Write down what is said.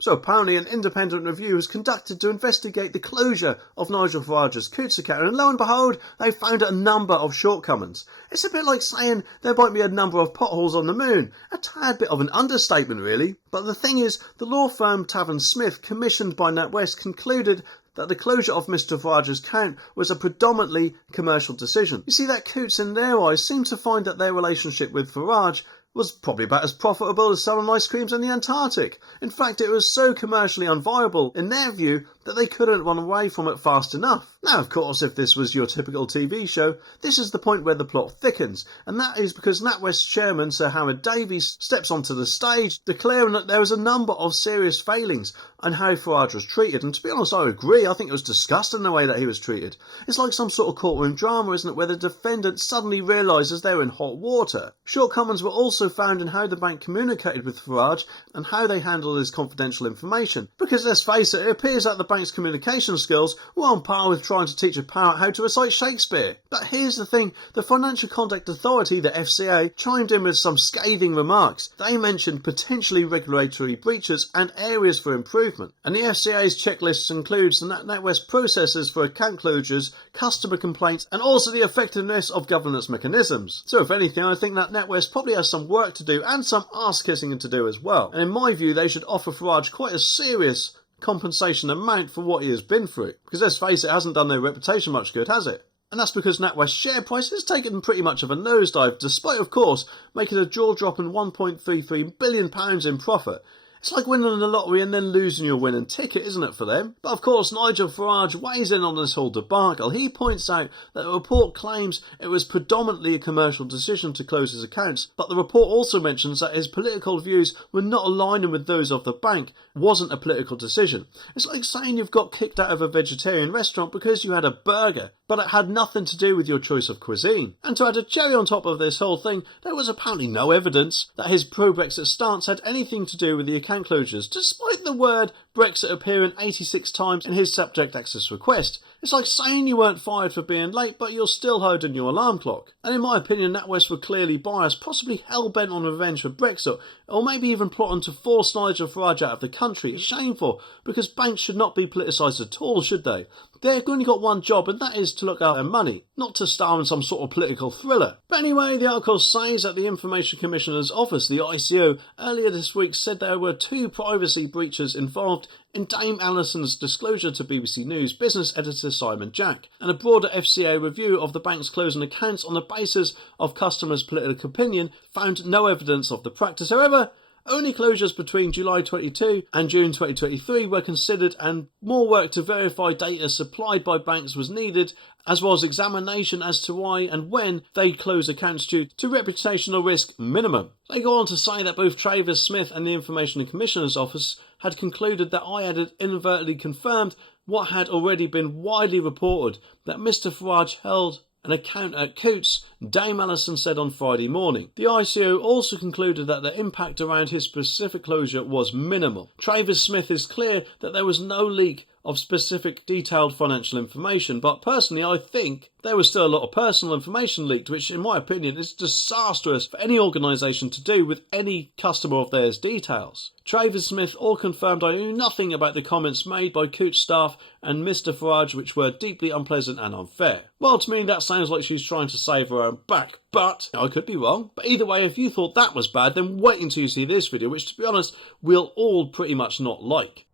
So apparently an independent review was conducted to investigate the closure of Nigel Farage's Coutts account, and lo and behold, they found a number of shortcomings. It's a bit like saying there might be a number of potholes on the moon. A tad bit of an understatement, really. But the thing is, the law firm Taven Smith, commissioned by NatWest, concluded that the closure of Mr Farage's account was a predominantly commercial decision. You see, that Coutts in their eyes seemed to find that their relationship with Farage was probably about as profitable as selling ice creams in the Antarctic. In fact, it was so commercially unviable in their view that they couldn't run away from it fast enough. Now, of course, if this was your typical TV show, this is the point where the plot thickens, and that is because NatWest chairman Sir Howard Davies steps onto the stage declaring that there was a number of serious failings in how Farage was treated, and to be honest, I agree. I think it was disgusting the way that he was treated. It's like some sort of courtroom drama, isn't it, where the defendant suddenly realises they're in hot water. Shortcomings were also found in how the bank communicated with Farage and how they handled his confidential information. Because let's face it appears that the bank's communication skills were on par with trying to teach a parrot how to recite Shakespeare. But here's the thing, the Financial Conduct Authority, the FCA, chimed in with some scathing remarks. They mentioned potentially regulatory breaches and areas for improvement. And the FCA's checklist includes the NatWest processes for account closures, customer complaints, and also the effectiveness of governance mechanisms. So if anything, I think that NatWest probably has some work to do and some arse-kissing to do as well. And in my view, they should offer Farage quite a serious compensation amount for what he has been through. Because let's face it, hasn't done their reputation much good, has it? And that's because NatWest's share price has taken pretty much of a nosedive, despite, of course, making a jaw-dropping £1.33 billion in profit. It's like winning the lottery and then losing your winning ticket, isn't it, for them? But of course, Nigel Farage weighs in on this whole debacle. He points out that the report claims it was predominantly a commercial decision to close his accounts, but the report also mentions that his political views were not aligning with those of the bank. It wasn't a political decision. It's like saying you've got kicked out of a vegetarian restaurant because you had a burger, but it had nothing to do with your choice of cuisine. And to add a cherry on top of this whole thing, there was apparently no evidence that his pro-Brexit stance had anything to do with the account closures, despite the word Brexit appearing 86 times in his subject access request. It's like saying you weren't fired for being late, but you're still holding your alarm clock. And in my opinion, NatWest were clearly biased, possibly hell-bent on revenge for Brexit, or maybe even plotting to force Nigel Farage out of the country. It's shameful, because banks should not be politicised at all, should they? They've only got one job, and that is to look after money, not to star in some sort of political thriller. But anyway, the article says that the Information Commissioner's Office, the ICO, earlier this week said there were 2 privacy breaches involved in Dame Alison's disclosure to BBC News business editor Simon Jack, and a broader FCA review of the bank's closing accounts on the basis of customers' political opinion found no evidence of the practice. However, only closures between July 22 and June 2023 were considered, and more work to verify data supplied by banks was needed, as well as examination as to why and when they closed accounts due to reputational risk minimum. They go on to say that both Travis Smith and the Information Commissioner's Office had concluded that I had inadvertently confirmed what had already been widely reported, that Mr Farage held an account at Coutts, Dame Alison said on Friday morning. The ICO also concluded that the impact around his specific closure was minimal. Travis Smith is clear that there was no leak of specific detailed financial information, but personally I think there was still a lot of personal information leaked, which in my opinion is disastrous for any organisation to do with any customer of theirs details. Travis Smith all confirmed I knew nothing about the comments made by Coutts staff and Mr Farage, which were deeply unpleasant and unfair. Well, to me that sounds like she's trying to save her own back, but I could be wrong. But either way, if you thought that was bad, then wait until you see this video, which to be honest we'll all pretty much not like.